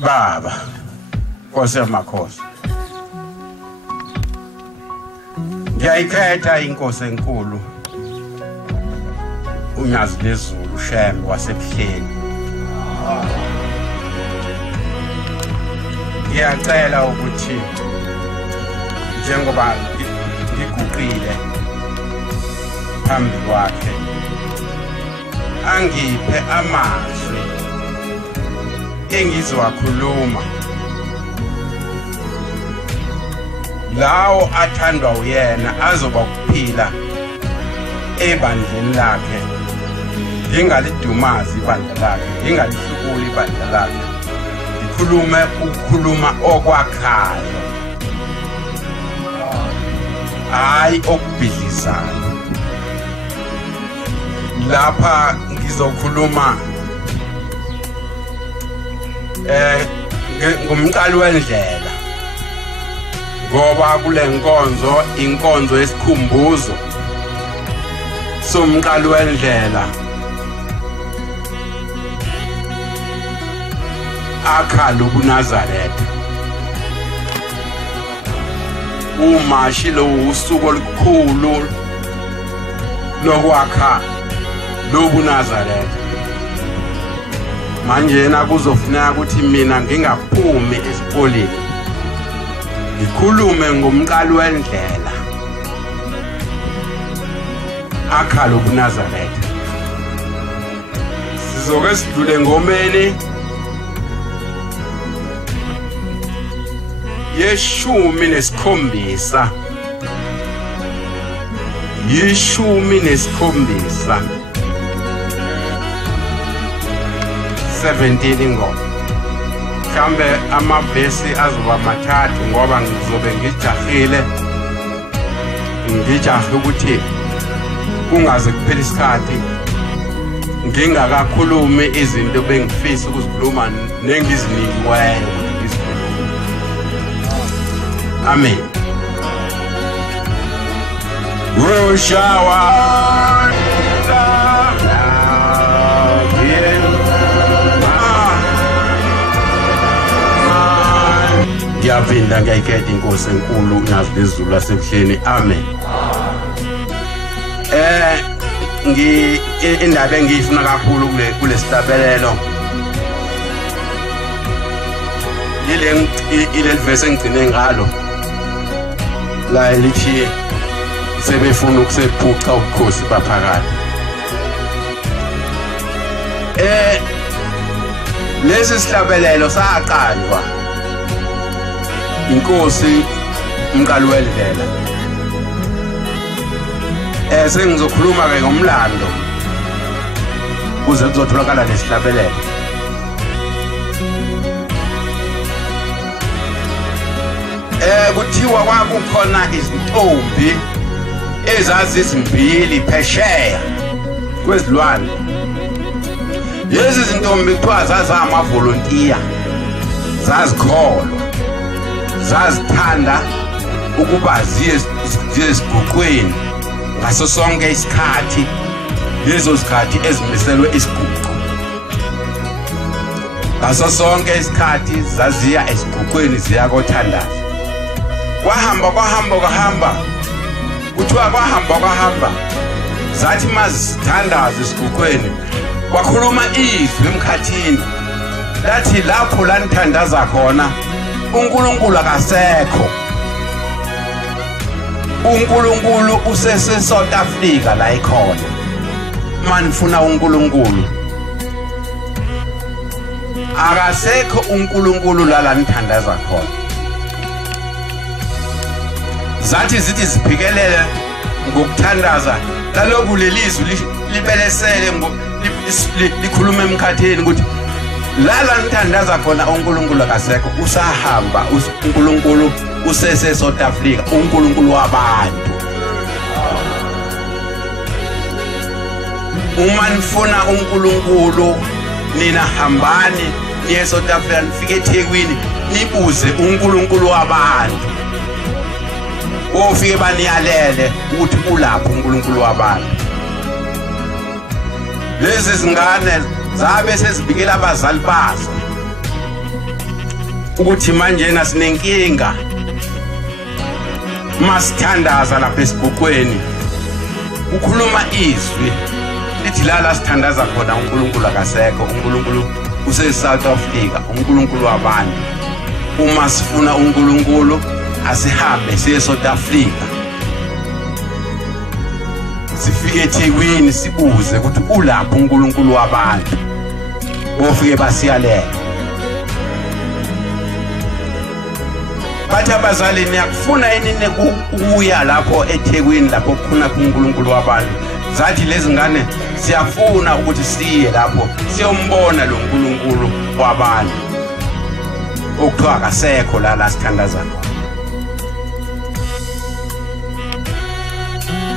Baba Nkosi yamakhosi ngiyayikhetha inkosi enkulu uNyazi lezulu Shembe wasebuhleni ngiyacela ukuthi njengoba ngiguqile phambi kwakhe angiphe amazwi engizowakhuluma lawo athandwa uyena azoba ukuphila ebandleni lakhe ngingalidumazi ibandla lakhe ngingalihlukuli ibandla lakhe ngikhulume ukukhuluma okwakhayo hayi okubhidlizayo lapha ngizokhuluma ngumqali wendlela ngoba kule nkonzo inkonzo yesikhumbuzo somqali wendlela akhala kuNazaretha umashi lo usuku olukhulu lokwakha lo kuNazaretha manje na kuzofuneka ukuthi mina ngingaphumi esikoleni ngikhulume ngomqali wendlela akhala kuNazaretha sizoke sidlule ngomeni yeshumi nesikhombisa 17 ngo mhlambe amavesi azoba mathathu ngoba ngizobe ngijahe ukuthi kungaze kuphele isikhathi ngingakakhulumi izinto bengifisa ukuzikhuluma nengizinikiweyo ukuthi ngizikhulume. Amen. Rushawa ngiyaphinda ngiyayikhetha inkosi enkulu uNyazi lezulu lasebuhleni. Amen. Indaba engiyifuna kakhulu kule sihlabelelo ile verse engigcine ngalo la lithi sebefuna ukusephuca ubukhosi baphakade. Lesi sihlabelelo saqanjwa inkosi umqali wendlela. Sengizokhuluma ke ngomlando kuze kuzotholakala lesihlabelelo. Kuthiwa kwakukhona izintombi ezazizimbili phesheya kwezilwane. Lezi zintombi kuthiwa zazamavolontiya, zazikholwa, zazithanda ukuba ziye esiguqweni ngaso sonke isikhathi, lezo zikhathi ezimiselwe isiguqo. Ngaso sonke isikhathi zaziya esiguqweni ziya kothandaza. Kwahamba kuthiwa kwahamba zathi mazithandaza esiguqweni kwakhuluma izwi emkhathini lathi lapho lanithandaza khona uNkulunkulu akasekho. uNkulunkulu usese South Africa la ikhona. Manifuna uNkulunkulu akasekho uNkulunkulu la nithandaza khona. Zathi zithi ziphikelele ngokuthandaza laloku lelizwi libelesele likhuluma emkhatheni ukuthi lala nithandaza khona uNkulunkulu akasekho. Usahamba uNkulunkulu usese South Africa, uNkulunkulu wabantu. Uma nifuna uNkulunkulu nina hambani niye South Africa nifike eThekwini nibuze uNkulunkulu wabantu. Ofike baniyalele ukuthi ulapho uNkulunkulu wabantu. lezi zingane zabe sezibikela abazali bazo ukuthi manje nasinenkinga masithandaza lapha esibukweni ukhuluma izwi lithi la sithandaza khona uNkulunkulu akasekho uNkulunkulu useSouth Africa uNkulunkulu wabantu uma sifuna uNkulunkulu asihambe siye eSouth Africa sifike eThekwini sibuze ukuthi ulapho uNkulunkulu wabantu ofike basiyalela bathi abazali niyakufuna yini ukuya lapho eThekwini lapho khona uNkulunkulu wabantu zathi lezi ngane siyafuna ukuthi siye lapho siyombona lo uNkulunkulu wabantu okuthiwa akasekho la sithandaza khona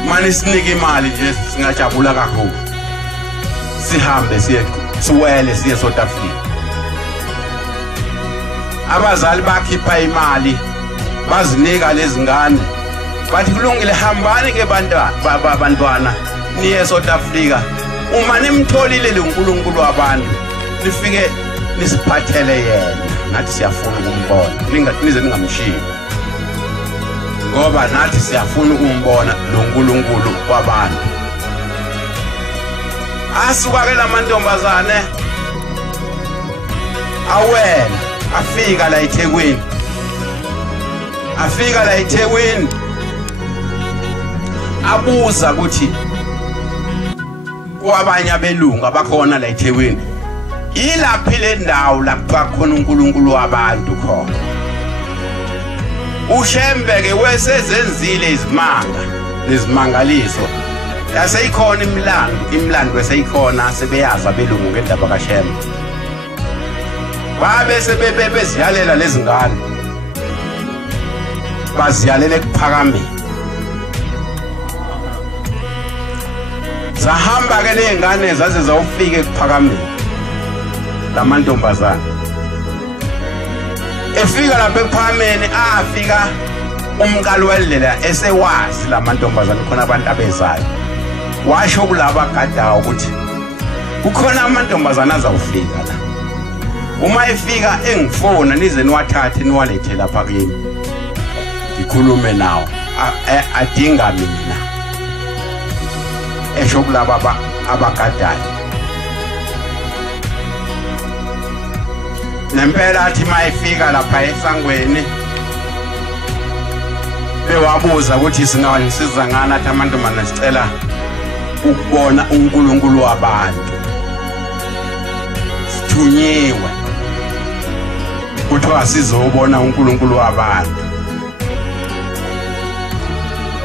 manje sinike imali nje singajabula kakhulu sihambe siwele siye eSouth Africa abazali bakhipha imali bazinika lezi ngane bathi kulungile hambani ke bantwana niye eSouth Africa uma nimtholile lo uNkulunkulu wabantu nifike nisiphathele yena nathi siyafuna ukumbona nize ningamshiyi ngoba nathi siyafuna ukumbona lo uNkulunkulu wabantu asuka ke lamantombazane awela afika la eThekwini abuza ukuthi kwabanye abelungu abakhona la eThekwini ilaphi le ndawo lapha khona uNkulunkulu wabantu khona uShembe ke wesezenzile izimanga nezimangaliso yaseyikhona imlando eseyikhona sebeyazi abelungu ngendaba kaShembe babe sebeziyalela lezi ngane baziyalele kuphakameni zahamba ke lezingane zaze zawufika kuphakameni lamantombazana efika lapha kuphakameni afika umqalo welela esewazi lamantombazana khona abantu abezayo washo kulaba gadawo ukuthi kukhona amantombazana azawufika la uma efika engifona nize niwathathe niwalethe lapha kimi ngikhulume nawo adinga mina esho kulaba abagadayo nempela athi mayifika lapha esangweni bewabuza ukuthi singawanisiza ngani athi amantombazana sicela ukubona uNkulunkulu wabantu sithunyiwe kuthiwa sizobona uNkulunkulu wabantu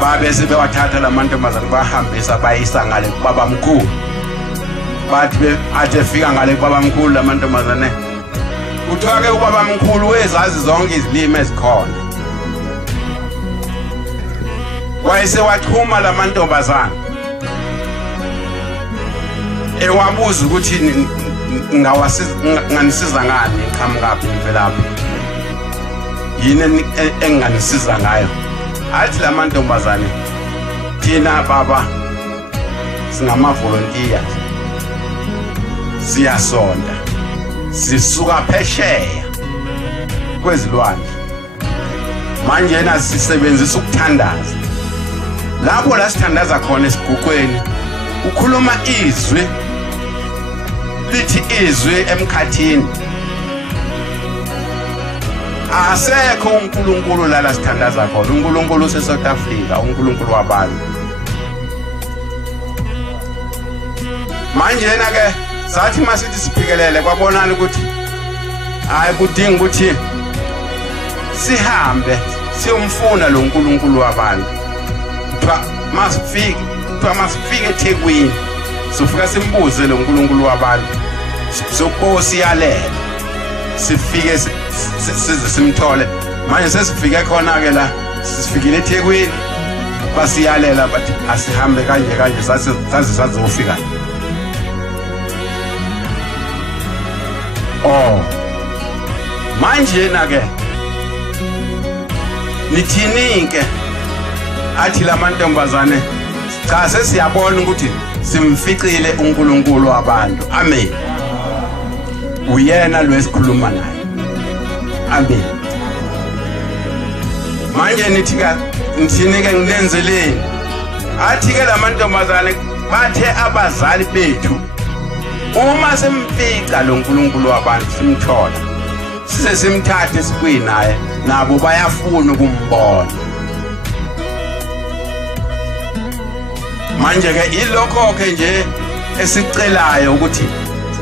babe sebewathatha lamantombazana bahambisa bayisa ngale kubabamkhulu bathi athe fika ngale kubabamkhulu lamantombazana kuthiwa ke ubabamkhulu wezazi zonke izilimi ezikhona wayesewathuma lamantombazana ewabuza ukuthi nganisiza ngani iqhamukapi imvelaphi yini enganisiza ngayo athi lamantombazane thina baba singama volunteers siyasonda sisuka phesheya kwezilwandle manje na sisebenzisa ukuthandaza lapho la sithandaza khona esibukweni ukhuluma izwi lithi izwi emkhathini asekho uNkulunkulu la sithandaza khona uNkulunkulu useSouth Africa uNkulunkulu wabantu manje na ke sathi masithi siphikelele kwabonana ukuthi hayi kudinga ukuthi sihambe siyomfuna lo uNkulunkulu wabantu masifike eThekwini sofika simbuze lo uNkulunkulu wabantu siyalele sifike size simthole manje sesifike khona ke la sifikile eThekwini basiyalela bathi asihambe kanje sazofika manje na ke nithini ke athi lamantombazane cha sesiyabona ukuthi simficile uNkulunkulu wabantu. Amen. Uyena lo esikhuluma naye. Amen. Manje nithi ke nginenzeleni. Athi ke lamantombazane bathe abazali bethu uma simfica lo uNkulunkulu wabantu simthola size simthathe sibuye naye nabo bayafuna ukumbona. Manje ke ilokho ke nje esicelayo ukuthi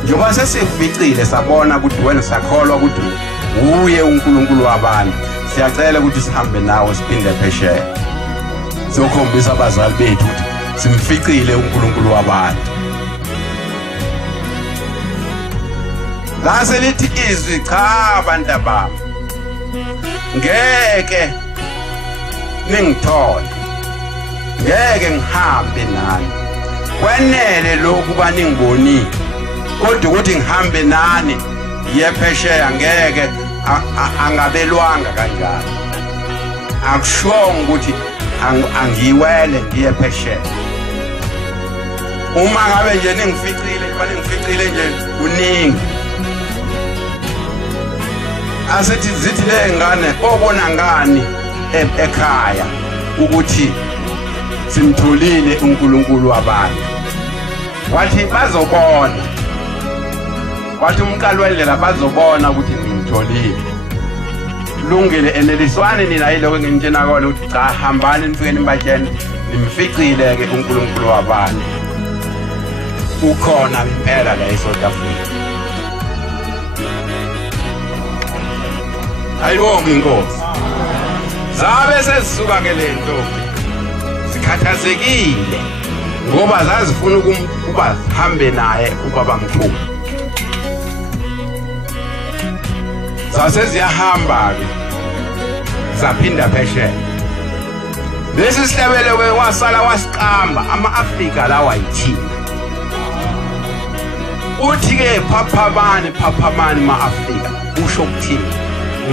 njengoba sesificile sabona ukuthi wena sakholwa ukuthi uye uNkulunkulu wabantu, siyacela ukuthi sihambe nawe siphinde phesheya sokhombisa abazali bethu ukuthi simficile uNkulunkulu wabantu. Lase lithi izwi cha bantu bami ngeke ningithole, ngeke ngihambe nani, kwenele lokhu baningibonile, kodwa ukuthi ngihambe nani yephesheya ngeke, angabelwanga kanjalo. Akushongo ukuthi angiwele ngiyephesheya. Uma ngabe nje ningificile, baningificile nje uningi. Asithi zithi le ngane obona ngani ekhaya ukuthi simtholile uNkulunkulu wabantu. Wathi bazobona, wathi umqalo wendlela bazobona ukuthi ngimtholile. Lungile eneliswane nina yiloko engitshena kona ukuthi cha hambani nifike nibatshene nimficile ke uNkulunkulu wabantu. Ukhona impela la eSouth Africa. Ayibonge inkosi. Zabe sesisuka ke lento sikhathazekile ngoba zazifuna ukuba sihambe naye ubaba mkhulu. Sase ziyahamba ke zaphinda phesheya. Lesi sihlabele ke wasala wasiqamba ama-Afrika lawa yithina. Uthi ke phaphamani ma-Afrika usho ukuthini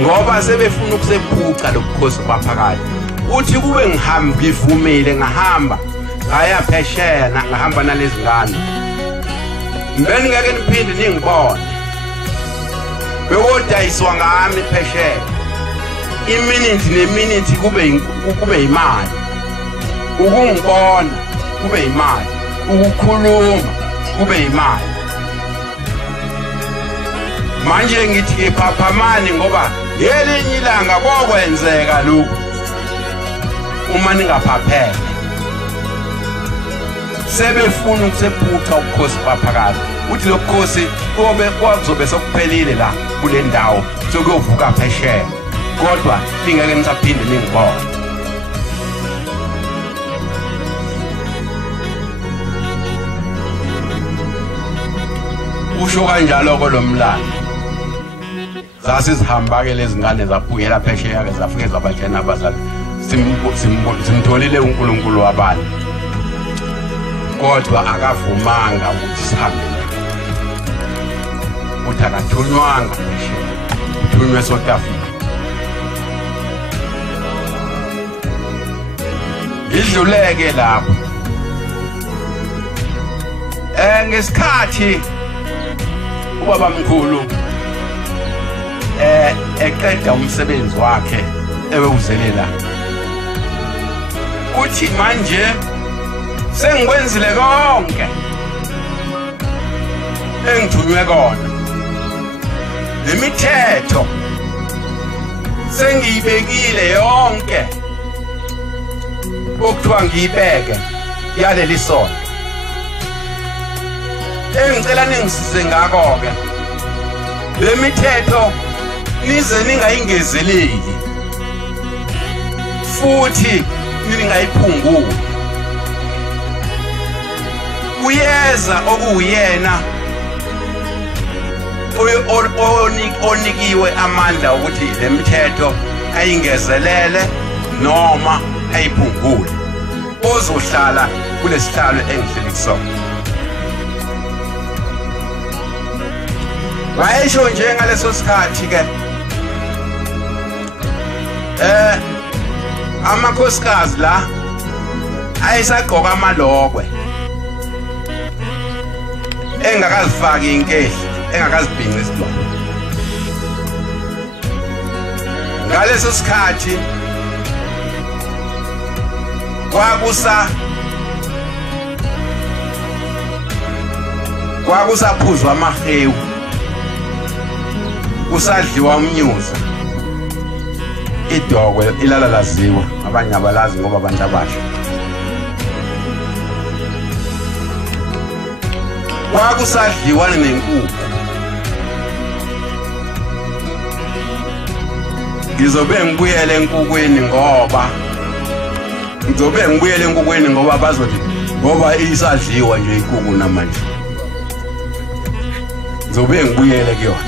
ngoba sebefuna ukusephuca lokukhosi baphakathi. Uthi kube ngivumile ngahamba ngaya phesheya ngahamba nalezi ngane. Mbeni ngeke niphinde ningibone. Bekodayiswa ngami phesheya. Iminute neminute kube imali. Ukungibona kube imali. Ukukhuluma kube imali. Manje ngithi ke phaphamani ngoba ngelinye ilanga kokwenzeka lokho uma ningaphaphele. Sebefuna ukusephuca ubukhosi baphakathi. Uthi lo bukhosi kuzobe sokuphelile la kule ndawo sokuyovuka phesheya, kodwa ningeke nisaphinde ningibone. Usho kanjalo kolomlando. Zasizihamba ke lezi ngane zaphukela phesheya ke zafike zabatshena abazali simtholile uNkulunkulu wabantu, kodwa akavumanga ukuthi sihambe. Uthi akathunywanga phesheya, uthunywe eSouth Africa. Idluleke lapho ngesikhathi ubaba mkhulu eqeda umsebenzi wakhe ewuzelela. Uthi manje sengikwenzile konke engithunywe kona, lemithetho sengiyibekile yonke okuthiwa ngiyibeke yaleli sonto. Engicela ningisize ngakho-ke le mithetho nize ningayingezeleli futhi ningayiphunguli. Uyeza okuyena onikiwe amandla ukuthi le mithetho ayingezelele noma ayiphungule, ozohlala kulesihlalo engihleli kusona. Wayesho nje ngaleso sikhathi ke amakhosikazi la ayisagqoka amalokwe engakazifaki inkehli engakazibhinqi isidwaba. Ngaleso sikhathi kwakusaphuzwa amahewu, kusadliwa umnyuza, idokwe ilala laziwa, abanye abalazi ngoba abantu abasha. Kwakusadliwa nenkukhu. Ngizobe ngibuyele enkukwini ngoba bazothi ngoba isadliwa nje inkukhu namanje. Ngizobe ngibuyele kuyona.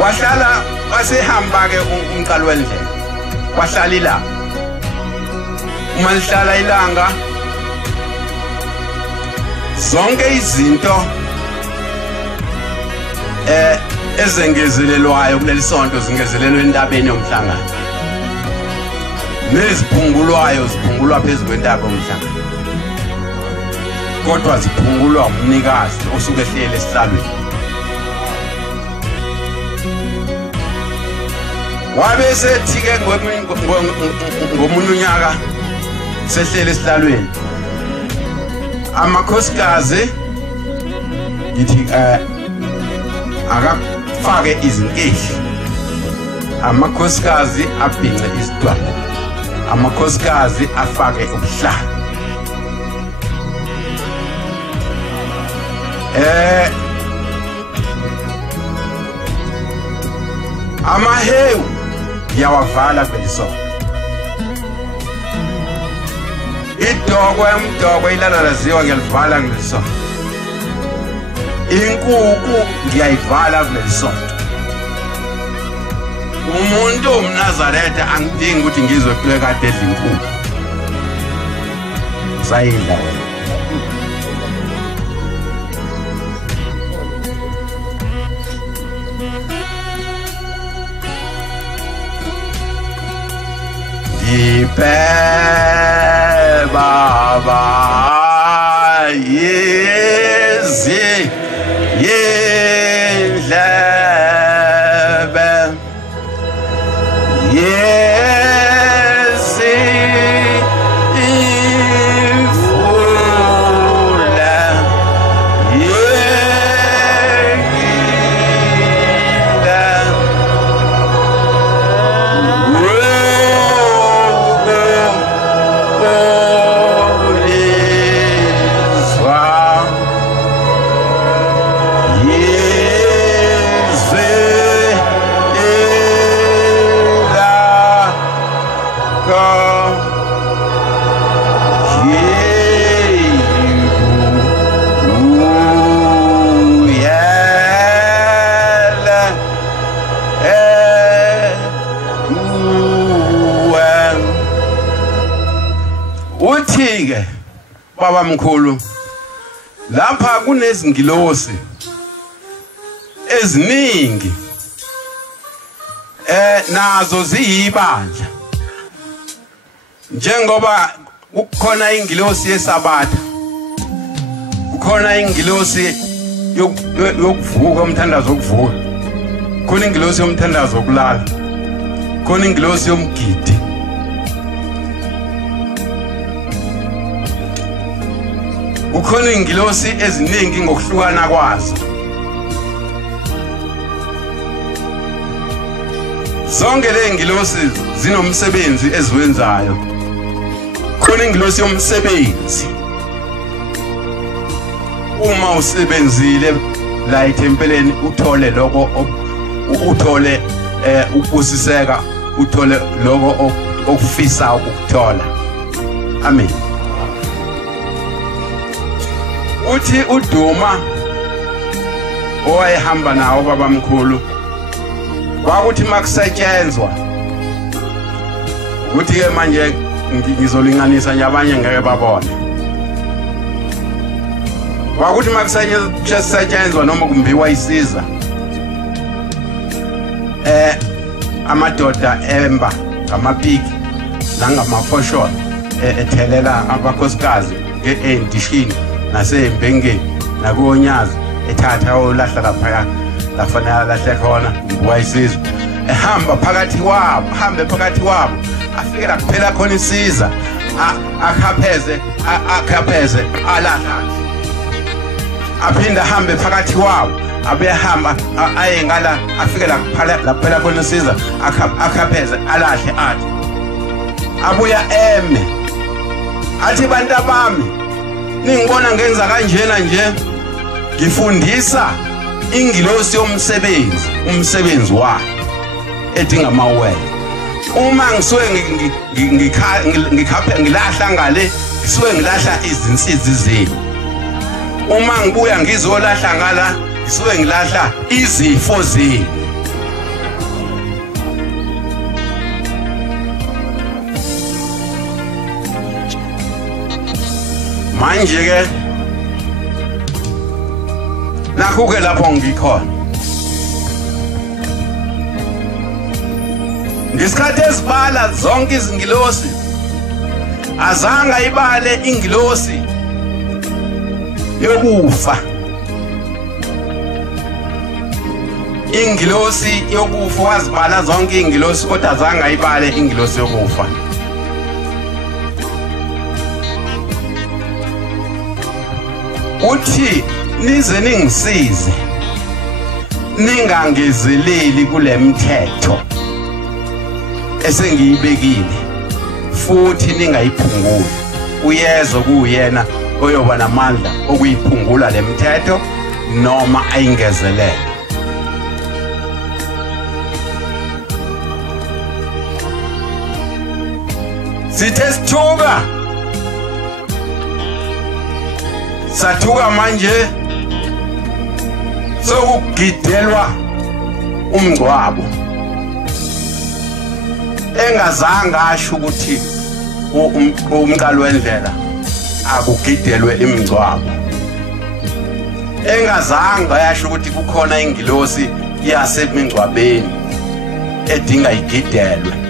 Wahlala wasehamba ke umqalo wendlela. Wahlala ilanga. Uma lihlala ilanga zonke izinto ezengezelelwayo kuleli sonto zingezelelwe entabeni yomhlangano. Neziphungulwayo ziphungulwa phezulu kwentaba yomhlangano. Kodwa ziphungulwa umnikazi osuke ehlele esihlalweni. Wabe sethi ke ngomunye unyaka sehlele esihlalweni. Amakhosikazi yithi akafake izinkehli. Amakhosikazi abhinqe isidwaba. Amakhosikazi afake ubuhlalo. Amahewu yawavala belisonto. Idokwe ilala laziwa ngiyalivala ngelisonto. Inkukhu ngiyayivala kulelisonto. Umuntu omNazaretha angidingi ukuthi ngizwe kule kade edla inkukhu. Sayidla wena. Baba yezi yendlebe yezi ifula uthi-ke baba mkhulu lapha kunezingilosi eziningi nazo ziyibandla njengoba kukhona ingilosi yesabatha kukhona ingilosi yokuvuka umthandazo wokuvuka khona ingilosi yomthandazo wokulala khona ingilosi yomgidi ukhona ingilosi eziningi ngokuhlukana kwazo zonke le ngilosi zinomsebenzi eziwenzayo khona ingilosi yomsebenzi uma usebenzile la ethempeleni uthole lokho uthole ukusiseka uthole lokho okufisa ukuthola amen uthi uDuma owayehamba nawo baba mkhulu kwakuthi makusetshenzwa ukuthi ke manje ngizolinganisa nyabanye ngeke babone kwakuthi makusetshenzwa noma kumbiwa isiza amadoda emba ngamapiki nangamafosholo ethelela abakhosikazi endishini nasembengeni nakuonyazi ethatha olahla lapha lafanele lahle khona ngwayisiza ehamba phakathi kwabo afikela kuphela khona isiza akhapheze alahla aphinda hambe phakathi kwabo abehamba ayengala afikela laphela khona isiza akhapheze alahle athi abuya eme athi bantu abami ningibona ngenza kanjena nje ngifundisa ingilosi umsebenzi wayo edinga amawele uma ngisuke ngilahla ngale ngisuke ngilahla izinsizi zenu uma ngibuya ngizolahla ngala ngisuke ngilahla izifo zenu manje ke nakho-ke lapho ngikhona ngesikhathi ezibala zonke izingilosi azange ayibale ingilosi yokufa wazibala zonke ingilosi kodwa azange ayibale ingilosi yokufa uthi nize ningisize ningangezeleli kule mithetho esengiyibekile futhi ningayiphunguli uyezwe kuyena oyoba namandla okuyiphungula le mithetho noma ayingezelele sithe sathuka manje sokugidelwa umngcwabo engazange asho ukuthi umqalo wendlela akugidelwe imingcwabo engazange ayasho ukuthi kukhona ingilosi yasemingcwabeni edinga igidelwe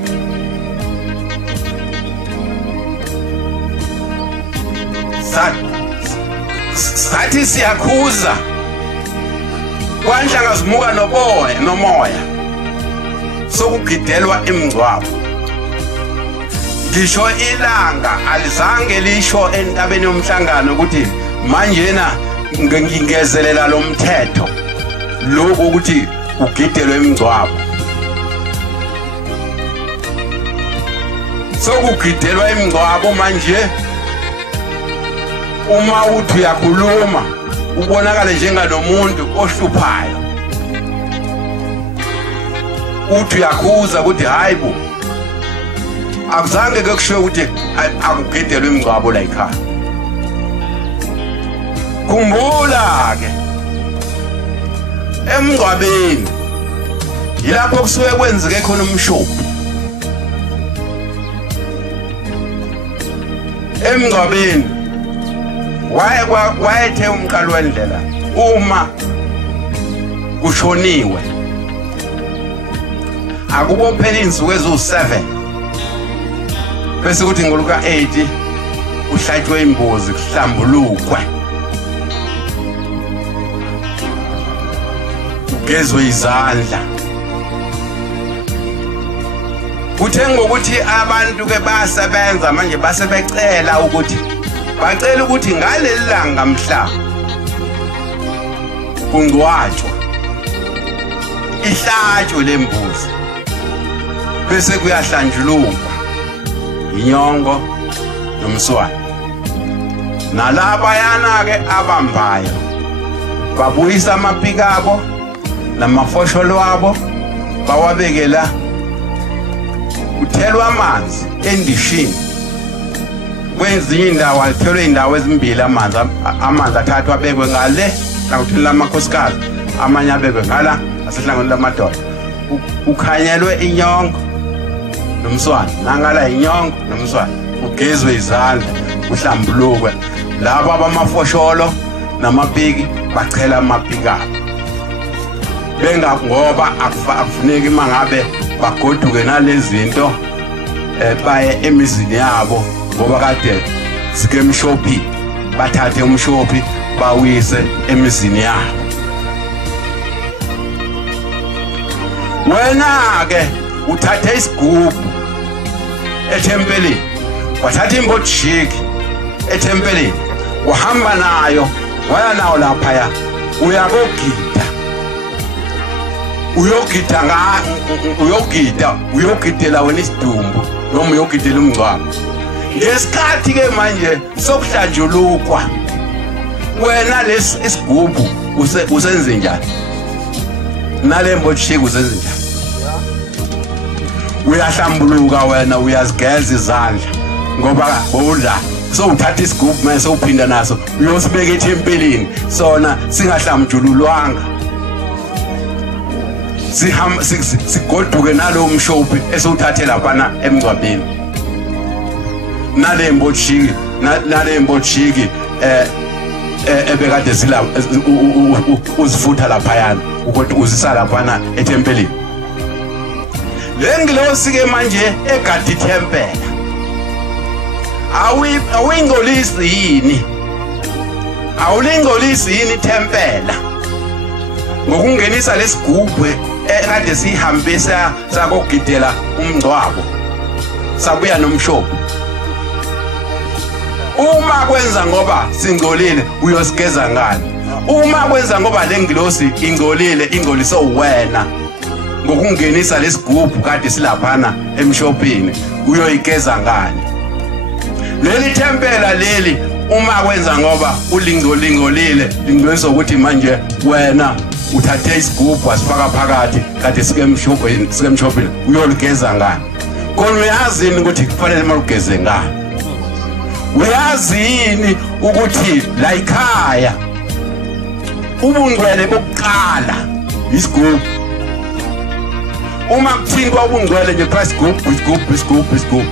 sathi siyakhuza kwanhlanga zimuka nomoya sokugidelwa imingcwabo ngisho ilanga alizange lisho entabeni yomhlangano ukuthi manjena ngingezelela lo mthetho lokho ukuthi ugidelwe imingcwabo sokugidelwa imingcwabo manje uma uthi uyakhuluma ubonakala njengalomuntu ohluphayo uthi uyakhuza ukuthi hayibo akuzange kushiwo ukuthi akugidelwe imingcwabo la ekhaya khumbula ke emngcwabeni yilapho kusuke kwenzeke khona umshophi emngcwabeni wayethe umqalo wendlela uma kushoniwe akubophela insuku ezu7 bese kuthi ngoluka 8 uhlatshwe imbuzi kuhlambulukwe ugezwe izandla kuthe ngokuthi abantu ke basebenza manje basebecela ukuthi bacela ukuthi ngaleli langa mhla kungcwatshwa ihlatshwe lembuzi bese kuyahlanjulukwa inyongo nomswane nalaba yana ke abambayo babuyisa amapiki abo namafosholo abo bawabekela uthelwa amanzi endishini kwenzinye indawo alithelwe indawo ezimbili amanzi athathwa abekwe ngale hlangothini lamakhosikazi amanye abekwe ngala asehlangothini lamadoda ukhanyelwe inyongo nomswane nangala inyongo nomswane ugezwe izandla uhlambulukwe laba abamafosholo namapiki bachela amapiki abo ngoba akufuneki mangabe bagoduke nalezinto baye emizini yabo ngoba kade sike emshophi bathathe umshophi bawise emizini yabo. Wena ke uthathe isigubhu ethempelini, wathatha imbotshiki ethempelini, uhamba nayo waya nawo lapha uyakogida, uyogidela wena isidumbu noma uyogidela umngcwabo. Ngesikhathi ke manje sokuhlanjulukwa wena lesi isigubhu usenze njani? Nale mbotshiki usenze njani? Uyahlambuluka wena, uyazigeza izandla ngoba udla so uthatha isigubhu mase uphinda naso uyosibeka ethempelini sona singahlamjululwanga, sigoduke nalo mshophi esewuthathe lapha emngcwabeni. Nale mbotshiki ebekade sila uzifutha lapha yana ukuthi uzisa lapha ethempelini. Lengilosi ke manje egadi thempela awuyingcolisi yini? Awulingcolisi yini thempela ngokungenisa lesigubhu ekade sihambisa sakogidela umngcwabo sabuya nomshophi? Uma kwenza ngoba singcolile uyosigeza ngani? Uma kwenza ngoba lengilosi ingcolile, ingcoliso wena ngokungenisa lesigubhu kade silaphana emshophini uyoyigeza ngani? Leli thempela leli uma kwenza ngoba ulingolingolile lingwenza ukuthi manje wena uthathe isigubhu wasifaka phakathi kade sike emshophini uyoligeza ngani? Kodwa uyazi ukuthi kufanele malugeze ngani? Uyazi yini ukuthi la ekhaya ubungcwele bokuqala isigubhu? Uma kuthintwa ubungcwele nje phakathi isigubhu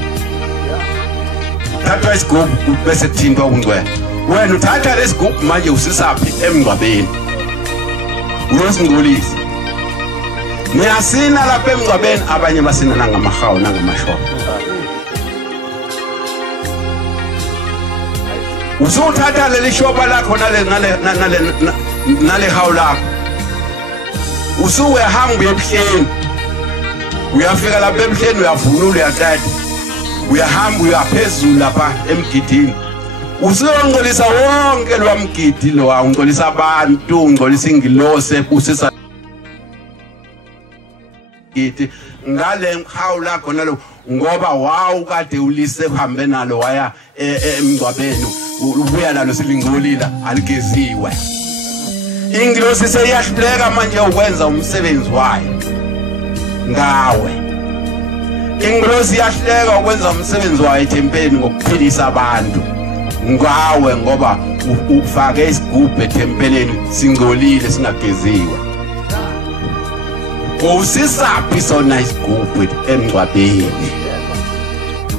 thatha isigubhu bese kuthintwa ubungcwele. Wena uthatha lesigubhu manje usisaphi emngcwabeni uyosingcolisa. Niyasina lapha emngcwabeni, abanye basina nangamahawu nangamashwa. Usuthatha leli shoba lakho nale hawu lakho usuyahamba ebuhleni, uyafika lapha ebuhleni uyavunula uyathatha uyahamba uyaphezulu lapha emgidini usuyongcolisa wonke lwamgidi lo, ungcolisa abantu, ungcolisa ingilose usisa ithi ngale hawu lakho nalo ngoba wawu kade ulise uhambe nalo waya emngcwabeni ubuya nalo silingolila aligeziwe. Ingilosi seyahluleka manje ukwenza umsebenzi wayo ngawe. Ingilosi yahluleka ukwenza umsebenzi wayo ethempelini ngokuphilisa abantu ngawe ngoba ufake isigubhu ethempelini singcolile singageziwe. Usisaphi sona isigubhu emngcwabeni?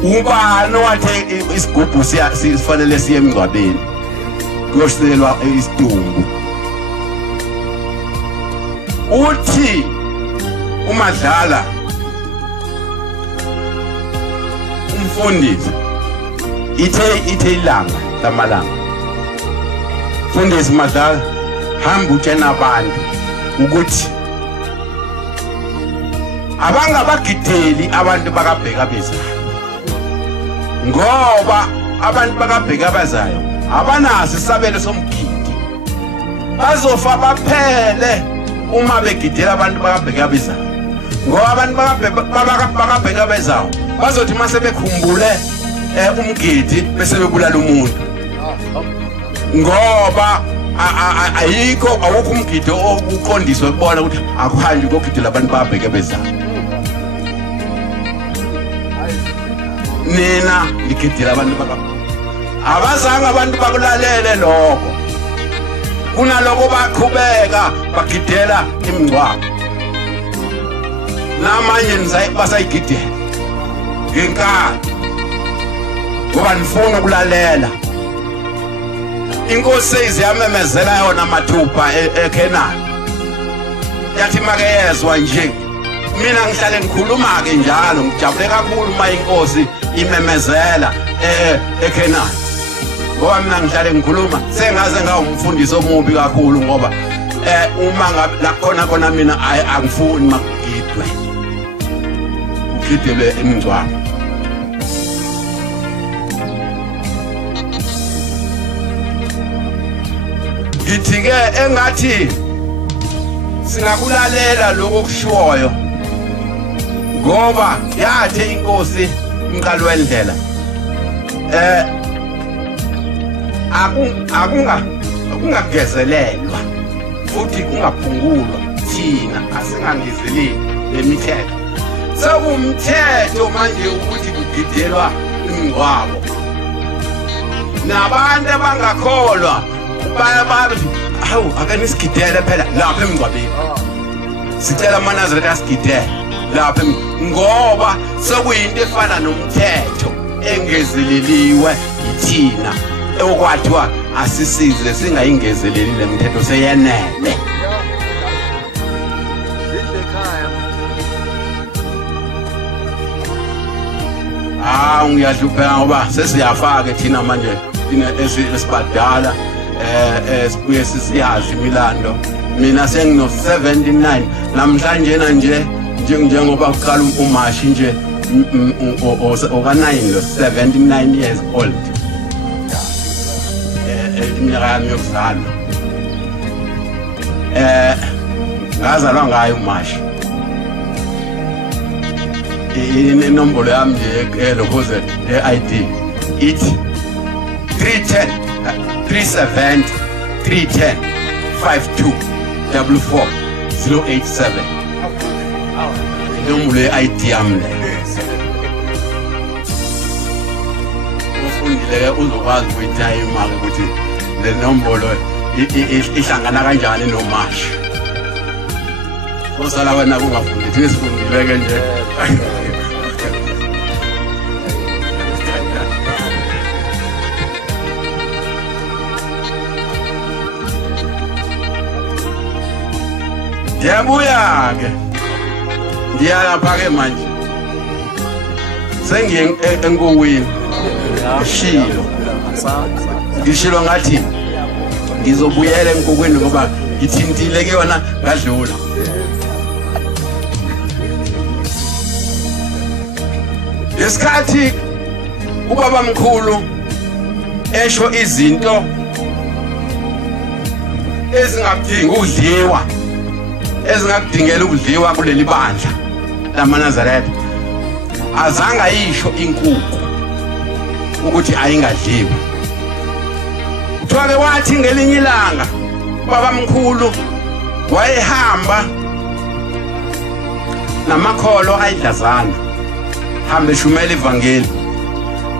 Ubani wathe isigubhu sifanele siye emngcwabeni kuyoselwa isidumbu? Uthi uMadlala umfundisi ithe ilanga lamalanga, mfundisi Madlala hamba utshena abantu ukuthi abangabagideli abantu bakabheka bezayo, ngoba abantu bakabheka bezayo abanaso isabelo somgidi, bazofa baphele uma begidela abantu bakabheka bezayo. Ngoba abantu bakabheka bezayo bazothi mase bekhumbule umgidi bese bebulala umuntu, ngoba awukho umgidi oqondiswe ukubona ukuthi akuhanjwe ukugidela abantu bakabheka bezayo. Nina ligidela abantu abazange abantu bakulalele lokho, kunaloko baqhubeka bagidela imingcwabo. Namanje basayigidela ngenkani ngoba nifuna ukulalela. Inkosi seyiziyamemezela yona mathupha eKenani, yathi make yezwa nje mina ngihlale ngikhuluma ke njalo ngijabule kakhulu uma inkosi imemezela eKenani. Ngoba mina ngihlale ngikhuluma sengaze ngawumfundisi omubi kakhulu ngoba uma ngabe khona mina angifuni makugidwe. Ugidwe emngcwabo. Ngithi-ke engathi singakulalela lokho kushiwoyo ngoba yathi inkosi umqali wendlela akungagezelelwa futhi kungaphungulwa thina asingangezeleli lemithetho sekumthetho manje ukuthi kugidelwa imingcwabo nabantu abangakholwa bathi hawu ake nisigidele phela lapha emngcwabeni sicela amanazareti asigidele lapha ngoba sekuyinto efana nomthetho engezeleliwe yithina okwathiwa asisize singayingezeleli lemithetho seyenele. Ngiyahlupheka ngoba sesiyafaka thina manje esibadala sibuye sisiyazi imilando. Mina sengino 79 namhlanje nje njengoba uqala uMashi nje oka9 lo 79 years old. Iminyaka yami yokuzalwa ngazalwa ngayo uMashi. Inombolo yami nje lokhoze ID ithi 310 370 310 52 44 087. Inombolo ye-ID yami le. Ufundile uzokwazi ukuyithayima ukuthi le nombolo ihlangana kanjani noMashi. Osala wena kungafundi thina sifundile ke nje. Ndiyabuya ke ndiyalapha ke manje sengiye enkowini ngishilo ngathi ngizobuyela enkokweni ngoba ngithintile ke yona ngadlula. Isikhathi ubaba mkhulu esho izinto ezingakudingi ukudliwa ezingakudingela ukudliwa kuleli bandla lamaNazaretha azange ayisho inkukhu ukuthi ayingadliwa. Kuthiwa wathi ngelinye ilanga ubaba mkhulu wayehamba namakholo ayidlazana hambe shumela ivangeli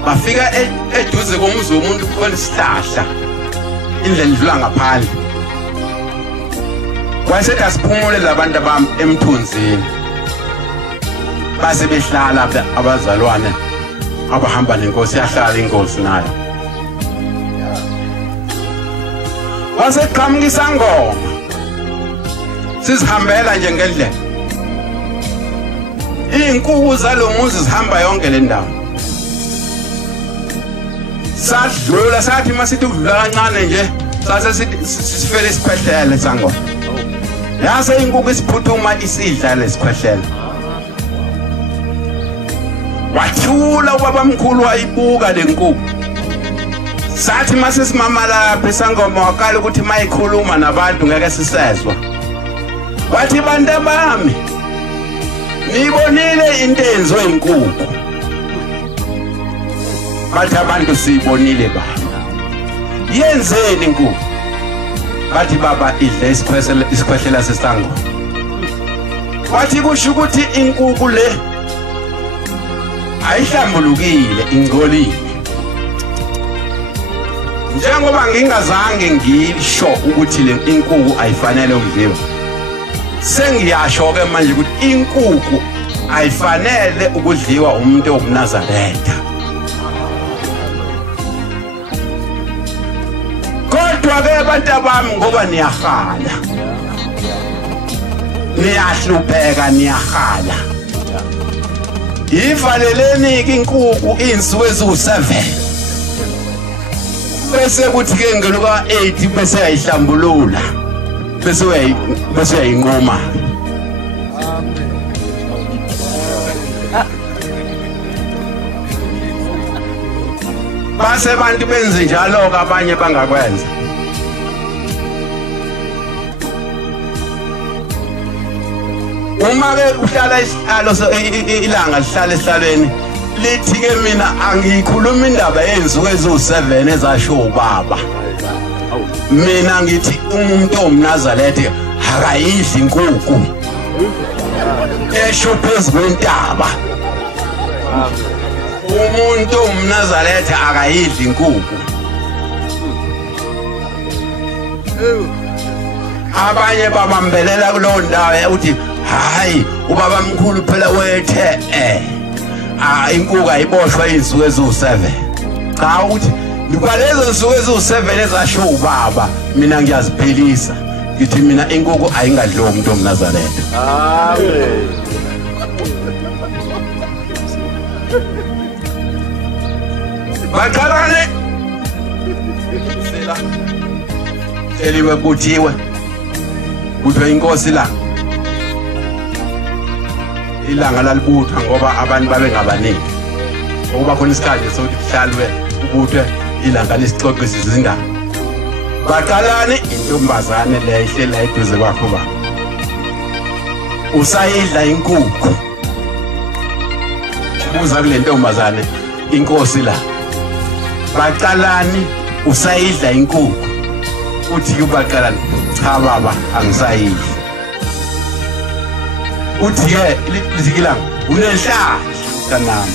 bafika eduze komuzi womuntu olisihlahla indlela idlula ngaphandle. Wayesethi asiphumule labantu abami emthunzini base behlala abazalwane abahamba nenkosi yahlala inkosi nayo. Waseqhamukisa ngoma sizihambela nje ngendlela inkukhu zalomuzi zihamba yonke le ndawo. Sadlula sathi masithi udlula kancane nje sase sifele isikhwehlele sangoma. Yase inkukhu isiphuthuma isidla lesikhwehlele. Wathula ubaba mkhulu wayibuka le nkukhu. Sathi mase simama lapha sangoma wakala ukuthi mayikhuluma nabantu ngeke sisezwa. Wathi bantu bami nibonile into enziwe inkukhu. Bathi abantu siyibonile baba. Yenzeni inkukhu? Bathi baba idle isikhwehlela sesangoma. Wathi kusho ukuthi inkukhu le ayihlambulukile ingcolile. Njengoba ngingazange ngisho ukuthi le inkukhu ayifanele ukudliwa. Sengiyasho ke manje ukuthi inkukhu ayifanele ukudliwa umuntu wokuNazaretha. Kodwa ke abantu abami ngoba niyahala. Niyahlupheka niyahala. ivaleleni inkukhu insuku ezu7 bese kuthi ke ngeluka 8 bese ayihlambulula bese uyayinqoma. Base abantu benze njalo ke abanye bangakwenza. Uma ke uhlala isihlalo ilanga lihlala esihlalweni lithi ke mina angiyikhuluma indaba yenzuku ezu7 ezasho ubaba. Mina ngithi umuntu omNazaretha akayidli inkukhu esho phezu kwentaba. Umuntu omNazaretha akayidli inkukhu. Abanye babambelela kulo ndawo uthi hayi ubaba mkhulu phela wethe inkukhu ayiboshwa izinsuku ezu7. Cha uthi ngibalezo insuku ezu7 ezasho ubaba mina ngiyaziphelisa ngithi mina inkukhu ayingadliwa umuntu omNazaretha. Amen. Baqalane sela eliwe kuthiwe kuthiwe inkosi la ilanga lalibuthwa ngoba abantu babe ngabaningi ukuba khona isikhathi sokuthi kuhlalwe ubuthwe ilanga lesixoxisa izindaba. Baqalane intombazane le ihlela eduze kwakho baba usayidla inkukhu. Buza kule ntombazane inkosi la Baqalani usayidla inkukhu uthi kubaqalani cha baba angisayidli. Uthi ke lizikilanga unenhlanhla kanami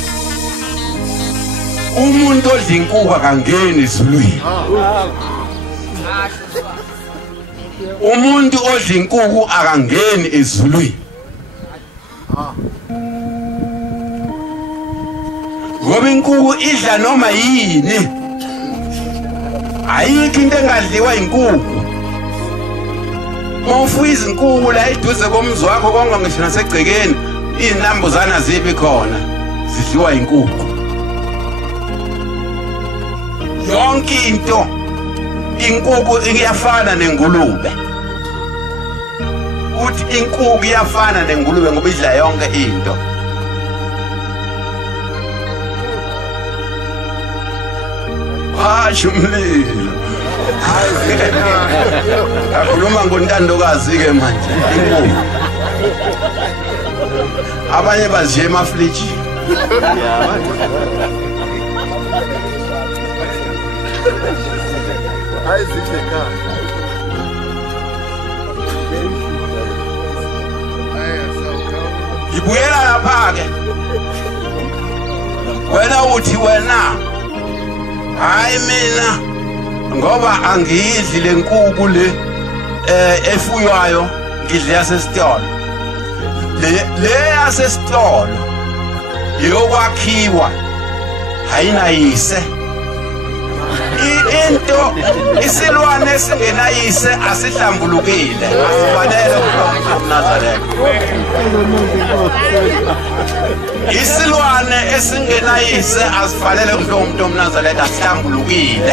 umuntu odla inkukhu akangeni ezulwini. Umuntu odla inkukhu akangeni ezulwini. Ngoba inkukhu idla noma yini. Ayikho into engadliwa inkukhu. Mawufuya izinkukhu la eduze komzi wakho konke ngisho nasegcekeni izinambuzana zibi khona zidliwa inkukhu. Yonke into inkukhu iyafana nengulube. Uthi inkukhu iyafana nengulube ngoba idla yonke into. Umlilo akhuluma ngontandokazi ke manje inkukhu abanye baziye emafliji ibuyela lapha ke wena uthi wena hayi mina ngoba angidli lenkukhu le efuywayo ngidla yasesitolo. Le yasesitolo yokwakhiwa hayinayise. Into isilwane esingenayise asihlambulukile asifanele uNazaretha. Isilwane esingenayise asifanele umuntu omNazaretha asihlambulukile.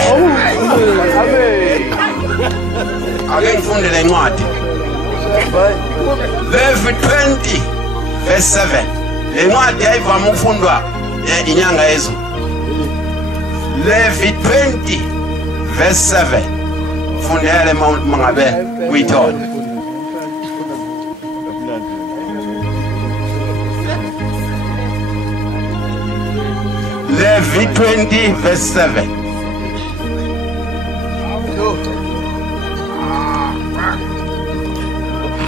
Ake ngifunde le ncwadi. Levi 20 verse 7. Le ncwadi ayivama ukufundwa inyanga yezulu. Levi 20 verse 7. Fundele mangabe uyithola. Levi 20 verse 7.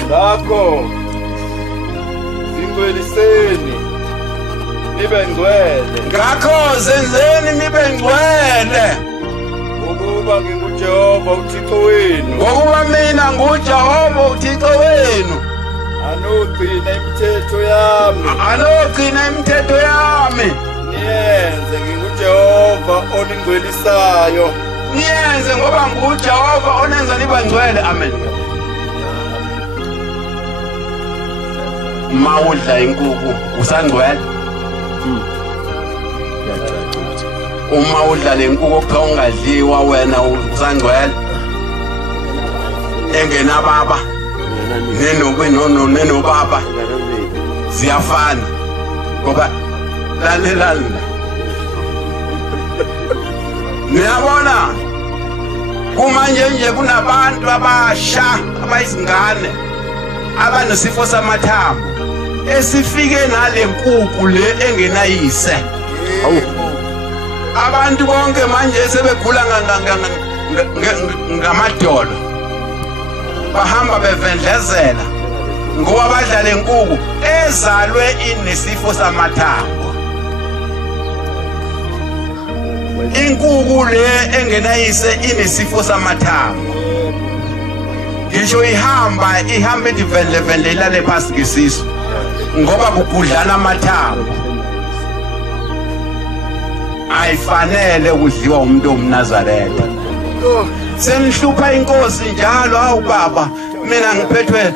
Ngakho zingweliseni nibe ngcwele. Ngakho zenzeni nibe ngcwele. Ukuba nginguJehova uThixo wenu. Ngokuba mina nguJehova uThixo wenu. Anogcina imithetho yami. Anogcina imithetho yami. Niyenze nginguJehova oningcwelisayo. Niyenze ngoba nguJehova onenza nibe ngcwele. Amen. Mawudla inkukhu usangcwele. uma udlala inkukhu okuthiwa ungadliwa wena usangcwele engena baba nenobaba ziyafana ngoba lalelana niyabona kumanje nje kunabantu abasha abayizingane abanesifo samathambo esifike nale nkukhu le engenayise abantu bonke manje sebegula ngamadolo bahamba bevendlezela ngoba badlala inkukhu ezalwe inesifo samathambo. Inkukhu le engenayise inesifo samathambo ngisho ihamba idivendle ilale phansi ngesisu ngoba kugudlana amathambo. Ayifanele ukudliwa umuntu omNazaretha. Senihlupha inkosi njalo awu baba mina ngiphethwe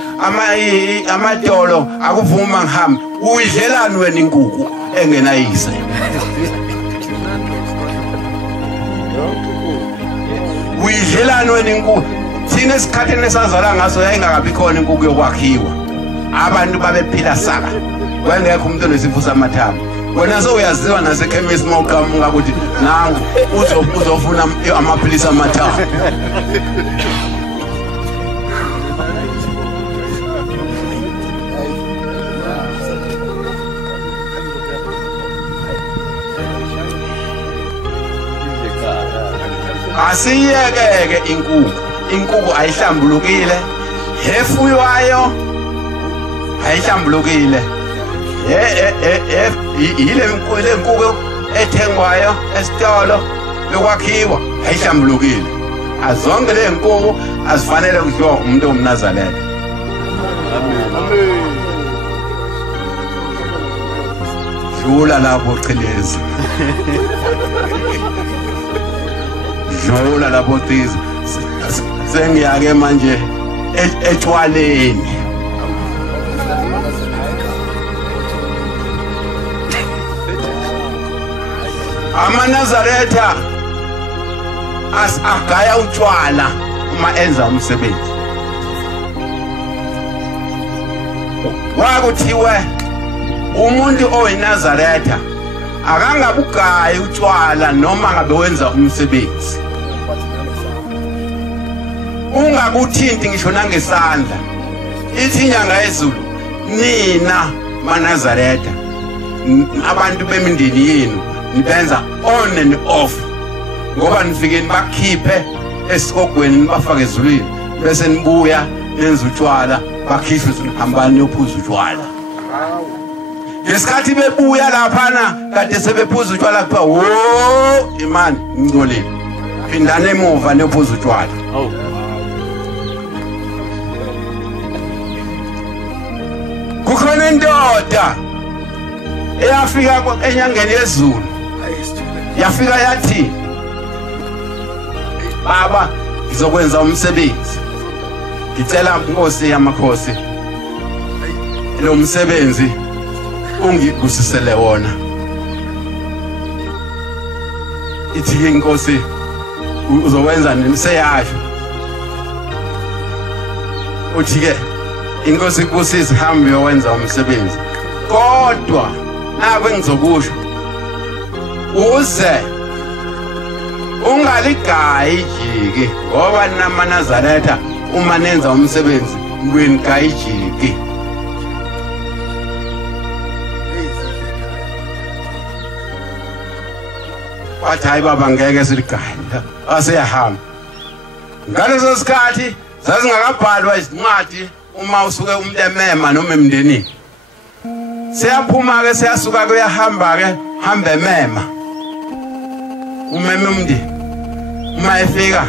amadolo akuvuma ngihambe. Uyidlelani wena inkukhu engenayise? Uyidlelani wena inkukhu? Thina esikhatheni esazala ngaso yayingakabi khona inkukhu yokwakhiwa. Abantu babephila saka. Kwengekho umuntu onesifo samathambo. Wena sewuyaziwa nasekhemisi mawuqhamuka ukuthi nangu uzofuna amaphilisi amathambo. Asiyeke inkukhu ayihlambulukile, hefuywayo ayihlambulukile. Ile nkukhu ethengwayo esitolo yokwakhiwa ayihlambulukile. Azonke le nkukhu azifanele kudliwa umuntu omNazaretha. Amen. Dlula lapho qhelezi. Dlula lapho tizi. Sengiyake manje etshwaleni. AmaNazaretha agaya utshwala uma enza umsebenzi. Wakuthiwe umuntu oyinazaretha akangabugayi utshwala noma ngabe wenza umsebenzi. Ungakuthinti ngisho nangesandla. Ithi inyanga yezulu nina maNazaretha abantu bemindeni yenu nibenza on and off ngoba nifike nibakhiphe esikogweni nibafake ezulwini bese nibuya nenza utshwala bakhishwe sihambani yophuza utshwala. Ngesikhathi bebuya laphana kade sebephuza utshwala kuthiwa wo imani ngcolile phindana emuva nephuza utshwala. Kukhona indoda eyafika enyangeni yezulu yafika yathi baba ngizokwenza umsebenzi ngicela inkosi yamakhosi lo msebenzi ungigusisele wona. Ithi inkosi uzowenza nini? Seyasho uthi ke inkosi kusisi hambe uyowenza umsebenzi kodwa nawe ngizokusho uze ungaligayi ijiki ngoba namaNazaretha uma nenza umsebenzi ngwenigayi ijiki. Wathi hayi baba ngeke siligayi aseyahamba. Ngaleso sikhathi zazingakabhalwa izincwadi uma usuke umuntu emema noma emndenini. Seyaphuma ke seyasuka kuyahamba ke hambe mema umeme umndeni uma efika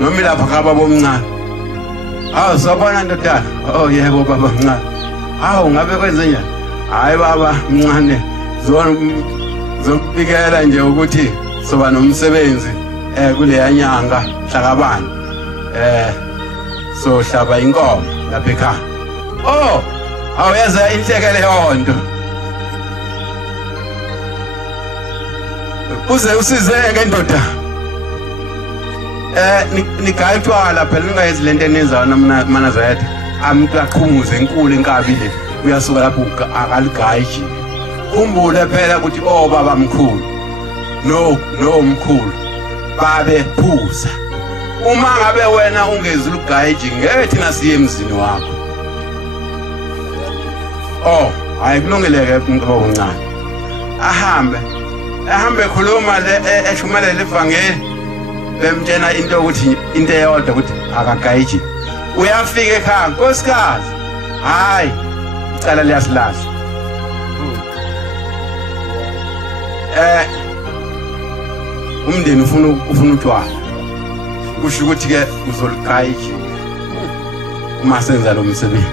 noma lapha khaba bomncane awu sabona ndodana oh yebo baba mncane awu ngabe kwenze njani hayi baba mncane zokubikela nje ukuthi soba nomsebenzi kule nyanga hlakabani so hlaba inkomo lapha ekhaya. Oh awuyaza inhlekele yonto uze usizeke ndoda nigayitwala phela ningayenzi lento enizayo mana zethu amuntu aqhumuze enkulu inkabi le uyasuka lapho akaligayi khumbule phela ukuthi baba mkhulu no mkhulu babe phuza uma ngabe wena ungezi lugayi ngeke thina siye emzini wakho hayi kulungeleke umuntu oncane ahambe khuluma eshumayela ivangeli bemtshena into ukuthi into eyodwa ukuthi akagayiji uyafika ekhaya nkosikazi hayi icala liyasilahla umndeni ufuna utshwala kusho ukuthi ke uzoligayiji uma senza lo msebenzi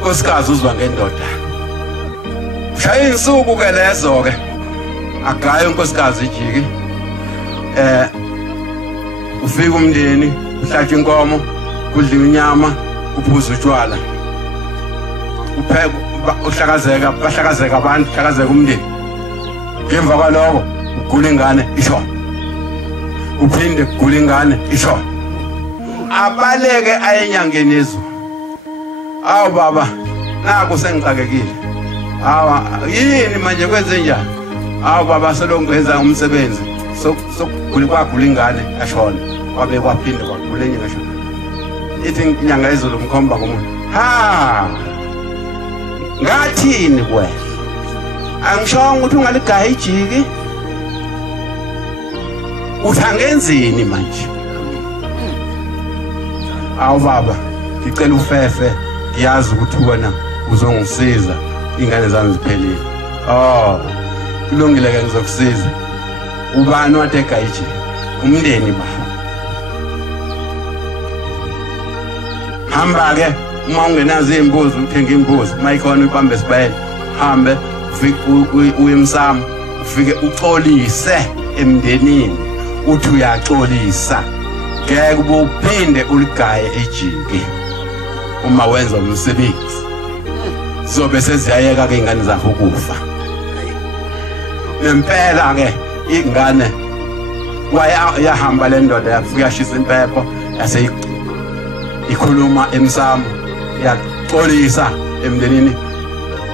nkosikazi uzwa ngendoda shaya insuku ke lezo ke agaye unkosikazi ijiki ufika umndeni uhlatshwe inkomo kudliwa inyama kuphuza utshwala uhlakazeka bahlakazeka abantu hlakazeka umndeni ngemva kwaloko ugula ingane ishona uphinde kugula ingane ishona abaleke ayenyangeni ezulu awu baba naku sengixakekile yini manje kwenze njani baba selongenza umsebenzi sokugula kwagula ingane ashona kwabe kwaphinde kwagula enye ngashona ithi inyanga ezulu mkhomba ngomuntu ngathini wena angishonga ukuthi ungaligayi ijiki uthangenzini manje baba ngicela ufefe ngiyazi ukuthi wena uzongisiza ingane zami ziphelile kulungile ke ngizokusiza ubani wateka ijiki umndeni baba hamba ke uma ungenazo imbuzi uthenga imbuzi mayikhona ubambe sibayeni hambe uye emsamo ufike uxolise emndenini uthi uyaxolisa ngeke uphinde uligaye ejiki uma wenza umsebenzi zobe seziyayeka ke ingane zakho ukufa nempela ke ingane wayahamba le ndoda yafika yashisa impepho yase ikhuluma emsamo yaxolisa emndenini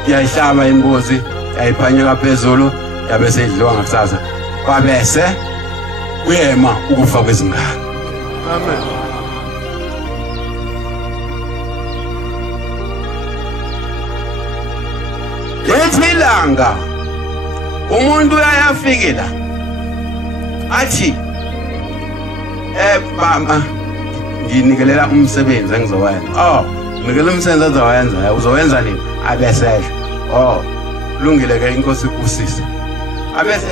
yayihlaba imbuzi yayiphanyeka phezulu yabe seyidliwa ngakusasa kwabese kuyema ukufa kwezingane amen lethilanga umuntu uyayafikela athi mama nginikelela umsebenzi engizowenza nginikela umsebenzi engizowenza uzowenza nini abesesho kulungile ke inkosi kusise abese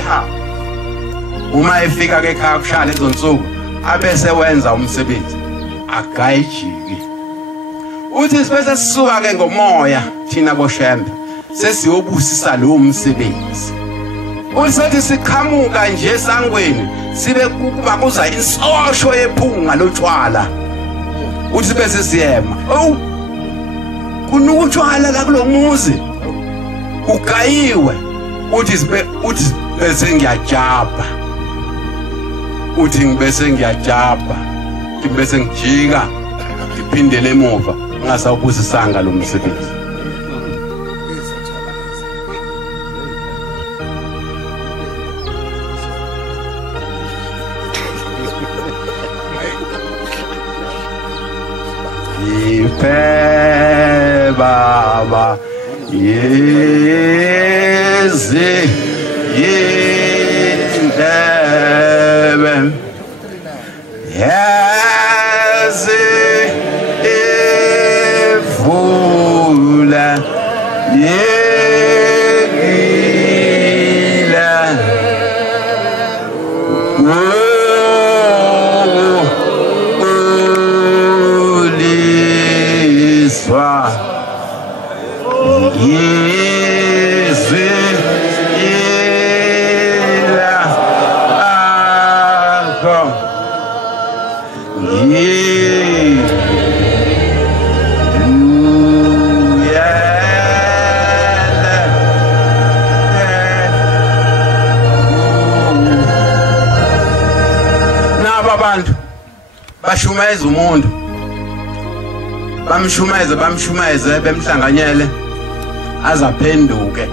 uma efika ke ekhaya kushaya lezo nsuku abese wenza umsebenzi agayijiki uthi sibese sisuka ke ngomoya thina boshembe sesiyobusisa lo msebenzi usethi siqhamuka nje esangweni sibe kuba kuza insosho yephunga lotshwala uthi bese siyema kunutshwala la kulomuzi ugayiwe uthi bese ngiyajaba uthi ngibese ngiyajaba ngibese ngijika ngiphindele emuva ngasawubusisanga lo msebenzi Baba yezi yindebe yezi evula yegila laba bantu bashumeza umuntu bamshumeze bemhlanganyele azaphenduke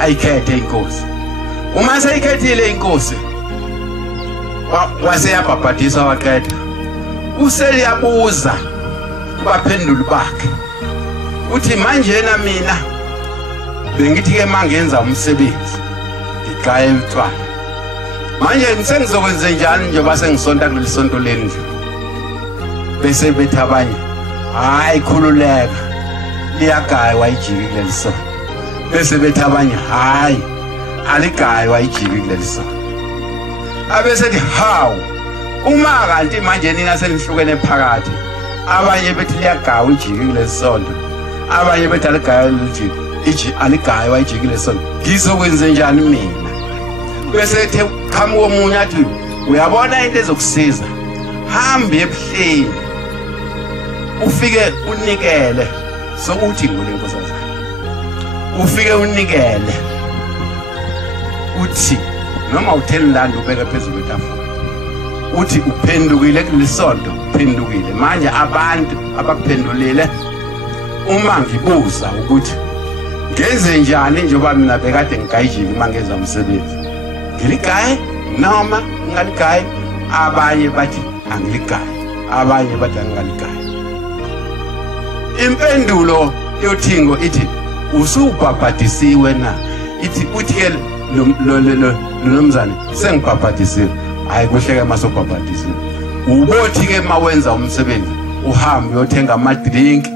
ayikhethe inkosi. Uma seyikhethile inkosi waseyabhabhadisa waqeda useliyabuza kubaphenduli bakhe uthi manje na mina bengithi ke mangenza umsebenzi ngiqhaye utshwala manje ngisengizokwenza njani nje base ngisonta kulisonto leni nje bese bethi abanye hayi khululeka liyagaywa ijiki lelisonto bese bethi abanye hayi aligaywa ijiki lelisonto abesethi hawu uma kanti manje nina senihlukene phakathi abanye bethi liyagawa ijiki lelisonto abanye bethi aligaywa ijiki aligaywa ijiki lelisonto ngizokwenza njani mina bese ethe qhamuka omunye athi uyabona into ezokusiza hambe ebuhleni ufike unikele sokuthi ngolenkosazana ufike unikele uthi noma u10 rand ubeke phezulu kwetafula uthi uphendukile kulisonto uphendukile manje abantu abakuphendulile uma ngibuza ukuthi ngenze njani njengoba mina bekade ngigayijiki mangeza umsebenzi ngiligaye noma ngaligaye abanye bathi angiligaye abanye bathi angaligaye. Impendulo yothingo ithi usubhabhadisiwe na ithi uthi ke lo mzane sengibhabhadisiwe hayi kuhleke masubhabhadisiwe ubothi ke mawenza umsebenzi uhambe uyothenga ama drink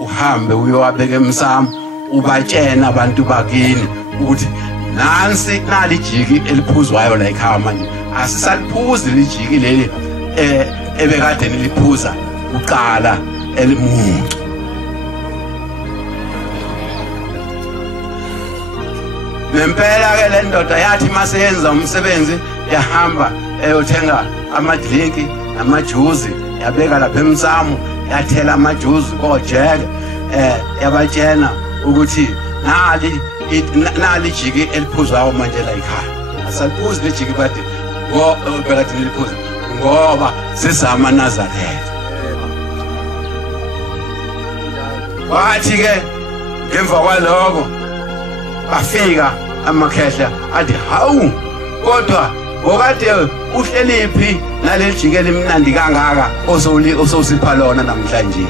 uhambe uyowabeka emsamo ubatshena abantu bakini ukuthi nansi nalijiki eliphuzwayo la ekhaya manje asisaliphuzi lijiki leli ebekade niliphuza uqala elimuncu. Nempela ke le ndoda yathi maseyenza umsebenzi yahamba eyothenga amadrinki amajuzi yabeka lapha emsamo yathela amajuzi kojeke yabatshena ukuthi nali jiki eliphuzwayo manje la ekhaya asaliphuzi lejiki bathi ngo bekade niliphuza ngoba sesama Nazareth. Wathi ke ngemva kwaloko bafika amakhehla athi hawu kodwa ngokade uhlelephi nalelijike limnandi kangaka ososipha lona namhlanje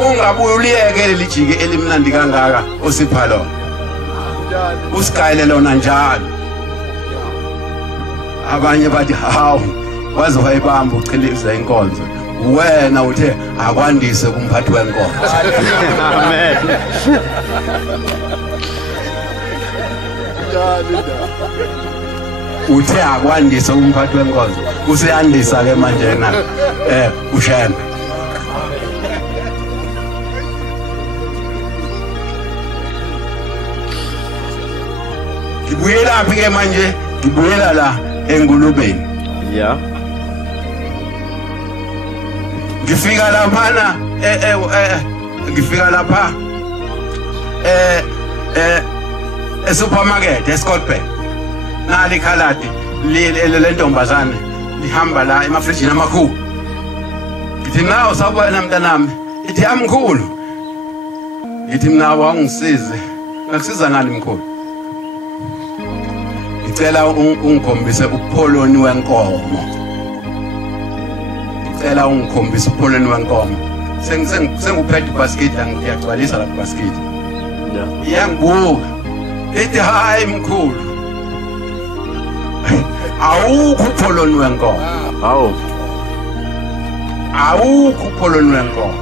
ungabuye uliyeke lelijike elimnandi kangaka osipha lona usigayele lona njalo. Abanye bathi hawu waze wayibamba uchiliza inkonzo wena uthe akwandise kumphathi wenkonzo. Amen. Uthe akwandise umphathi wenkonzo useyandisa ke manje na ushena. Ngibuyela phi ke manje ngibuyela la engulubeni. Yeah. Ngifika lapha ngifika lapha supermarket eScotland nali khaladi le ntombazane lihamba la emafrijini amakhulu ngithi nawo sawubona mntanami ithi amkhulu ngithi mina awangisize ngakusiza ngani mkhulu ngicela ungikhombise upholoni wenkomo ngicela ungikhombise upholoni wenkomo senguphethe ibasket ngiyagcwalisa la basket iyangibuka ithi hayi mkhulu awukho upholoni wenkomo Hawu awukho upholoni wenkomo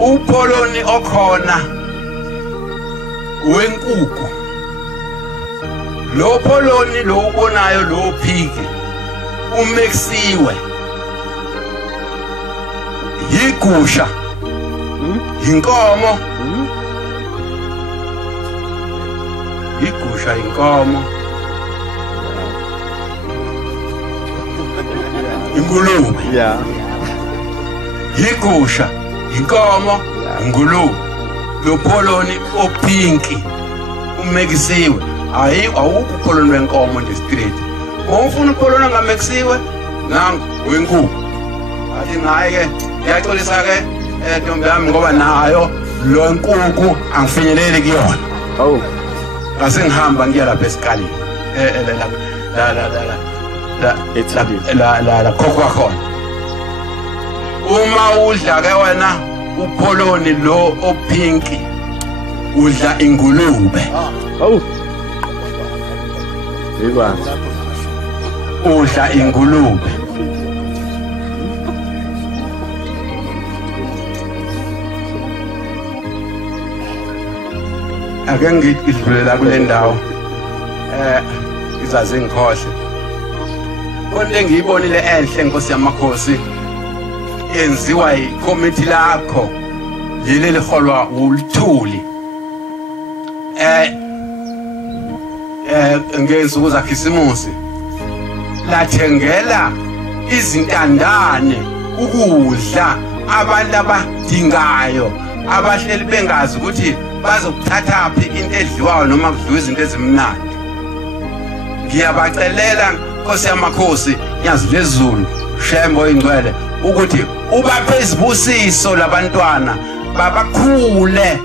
upholoni okhona wenkukhu lo pholoni lo ubonayo lo phiki umexiwe yigusha inkomo igusha inkomo ingulube yeah igusha inkomo ingulube lo pholoni opinki umekisiwe awukho pholoni wenkomo nje straight Ngofuna ukupholona ngamexiwe nangu wenkulu. Athi ngaye ke ngiyaxolisa ke ntombi yami ngoba nayo lo nkukhu angifinyeleli kuyona. Hawu. Asengihamba ngiya lapha esikalini. La kokwa khona. Uma udla ke wena upholoni lo opinki udla ingulube. Hawu. Ibanzi. Udla ingulube. Ake ngidlulela kule ndawo izaze ngikhohle konke engiyibonile enhle Nkosi yamakhosi yenziwa ikomiti lakho leli liholwa uLthuli ngezinsuku zaKhisimusi lathengela izintandane ukudla abantu abadingayo abahleli bengazi ukuthi bazokuthatha phi into edliwayo noma kudliwa izinto ezimnandi. Ngiyabacelela Nkosi yamakhosi nyazi lezulu Shembo ingcwele ukuthi ubaphe izibusiso labantwana babakhule.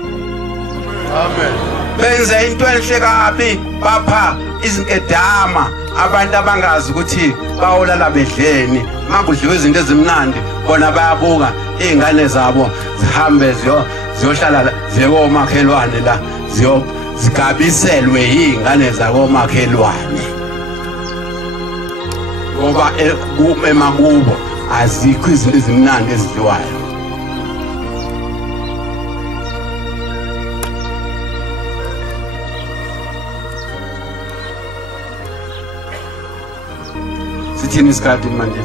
Amen. Benze into enhle kabi bapha izinkedama abantu abangazi ukuthi bawolala bedleni makudliwa izinto ezimnandi bona bayabuka izingane zabo zihambe ziyohlala zekomakhelwane la zigabiselwe izingane zakomakhelwane ngoba emakubo azikho izinto ezimnandi ezidliwayo. Sithini isikhathi manje?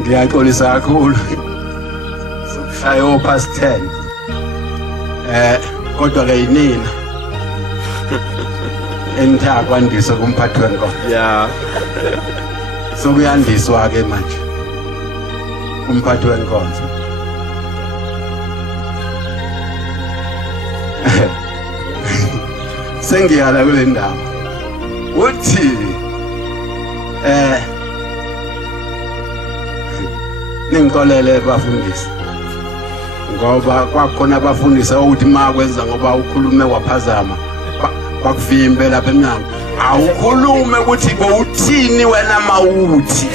Ngiyaxolisa kakhulu. Shayo past 10. Kodwa ke yinina. Entha kwandisa kumphathi wenkonzo. Yeah. Sokuyandiswa ke manje. Umphathi wenkonzo. Sengiyala kule ndawo. Uthi ningixolele bafundisi. Ngoba kwakhona abafundisa ukuthi makwenza ngoba ukhulume waphazama bakuvimbe lapha eminyango. Awukhulume ukuthi bowuthini wena mawuthi.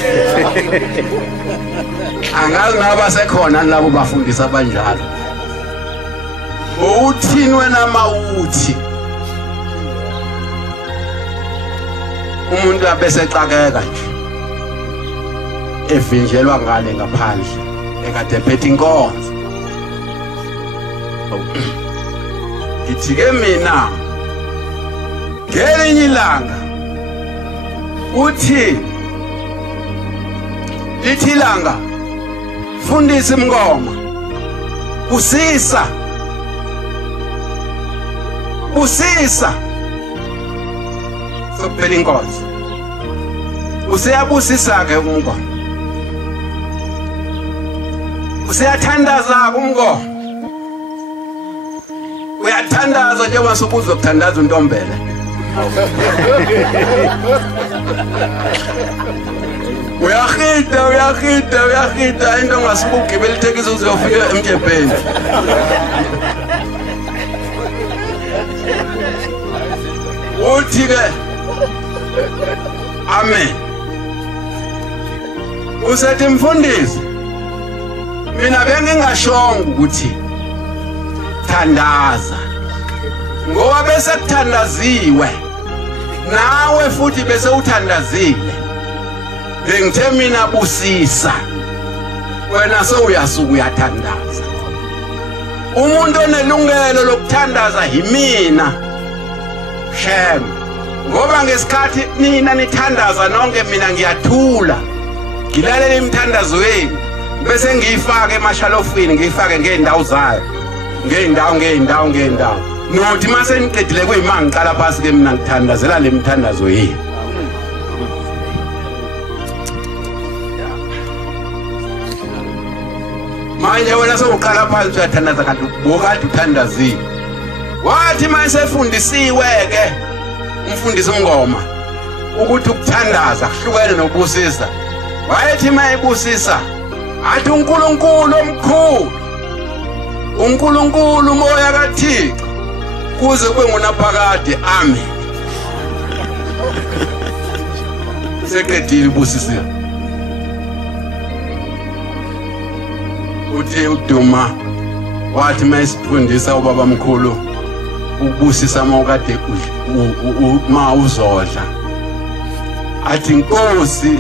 Angazi ngaba sekhona labo bafundisa abanjalo. Bowuthini wena mawuthi. Umuntu abesexakeka nje. Evinjelwa ngale ngaphandle ekade phethe inkonzo. Ithike mina ngelinye ilanga uthi lithi ilanga fundisa imngoma usisa sokuphela inkonzo usiyabusisa ke umngoma usiyathandaza umngoma uyathandaza njengoba sobuzwa ukuthandaza untombele uyahita into ngasibuki belithekisa uzofika emjebheni uthi ke amen usethi mfundisi mina bengingashonga ukuthi thandaza ngoba bese kuthandaziwe nawe futhi bese uthandazile bengithe mina busisa wena sewuyasuka uyathandaza umuntu onelungelo lokuthandaza yimina Shem ngoba ngesikhathi nina nithandaza nonke mina ngiyathula ngilalela imithandazo yenu bese ngiyifaka emashalofini ngiyifake ngeendawo zayo ngeendawo nothi mase niqedile kuyima ngiqala phasi ke mina ngithandazela le mithandazo yini manje wena sewuqala phansi uyathandaza kanti ubukade uthandazile wathi mase efundisiwe ke umfundisi uMngoma ukuthi ukuthandaza kuhlukene nokubusisa wayethi mayibusisa athi uNkulunkulu omkhulu uNkulunkulu umoya kaThixo kuze kube ngunaphakade amen seqedile ubusisile uthi uDuma wathi mayisifundisa ubaba mkhulu ukubusisa mawukade ma uzodla athi Nkosi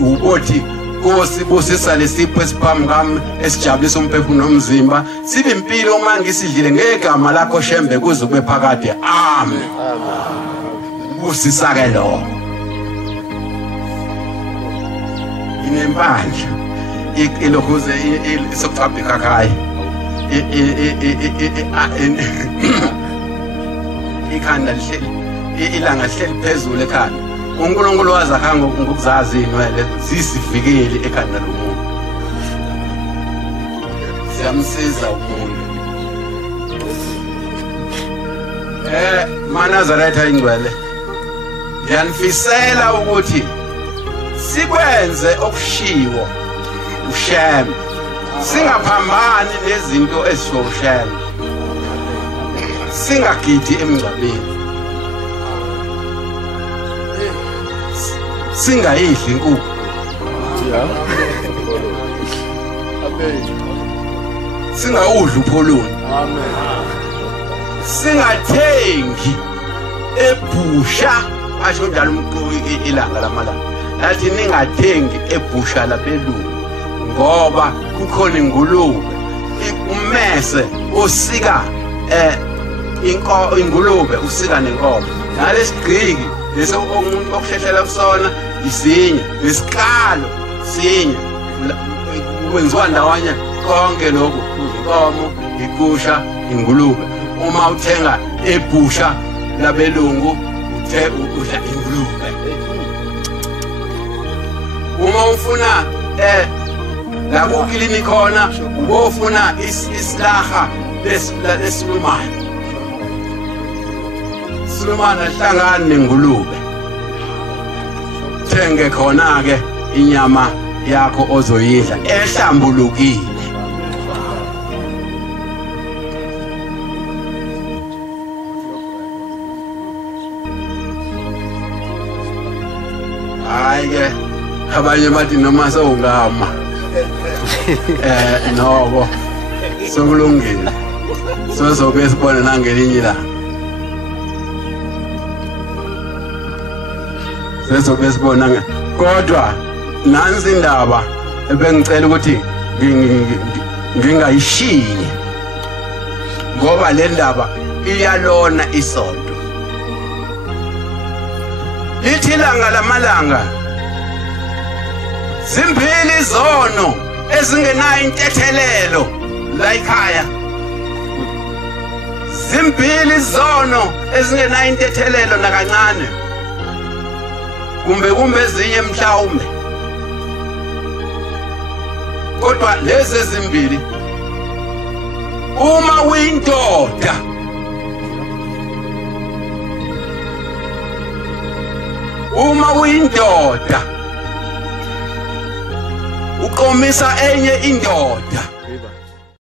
ubothi Nkosi busisa lesipho esiphambi kwami esijabulisa umphefumulo nomzimba sibe impilo uma ngisidlile ngegama lakho shembe kuze kube phakade amen busisa ke lo inempandla ilokuze isokufabika kai ikhanda lihleli ilanga lihleli phezulu ekhanda uNkulunkulu wazakha ngokuzazi inwele zisivikeli ekhanda lomuntu siyamsiza umuntu Manazaretha ingcwele ngiyanifisela ukuthi sikwenze okushiwo ushembe singaphambani nezinto ezisho ushembe singagidi emngcwabeni singayidli inkukhu singawudla upholoni singathengi ebusha asho njalo umuntu ilanga lamalanga lathi ningathengi ebusha laphelungu ngoba kukhona ingulube umese usika ingulube usika nenkomo nalesigqiki leso umuntu okuhlehlela kusona isinya lesikalo sinya kwenziwa ndawanya konke lokho inkomo igusha ingulube uma uthenga ebusha labelungu udla ingulube uma ufuna la kukilini khona ubofuna isilaha lesilumane Sulumane ahlangana nengulube thenge khona ke inyama yakho ozoyidla ehlambulukile hayi abanye bathi noma sewungama nobo sokulungile sozobe sibone nangelinye ilanga sezobe sibona kodwa nansi indaba ebengicela ukuthi ngingayishiye ngoba le ndaba iyalona isonto lithi ilanga lamalanga zimbili izono ezingenayo intethelelo la ekhaya zimbili izono ezingenayo intethelelo nakancane kumbe ezinye mhlawumbe kodwa lezi ezimbili uma uyindoda uqomisa enye indoda